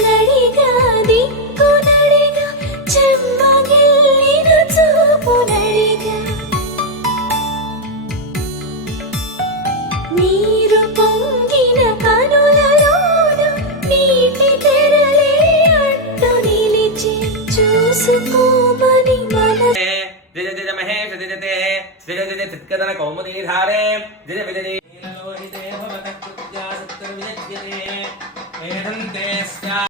నడిగా దిక్కు నడిగా చెమ్మగిల్లిన చూపు నడిగా నీరు పొంగిన కనులలోన నీటి తెరలే అడ్డు నిలిచి చూసుకోమని మన జయ జయ మహేష జయ జయ జయ జయ చిత్కదన కౌముదీధారే జయ విజయ లోహితే భవత కృత్యా సత్ర విజయతే ఏదంతే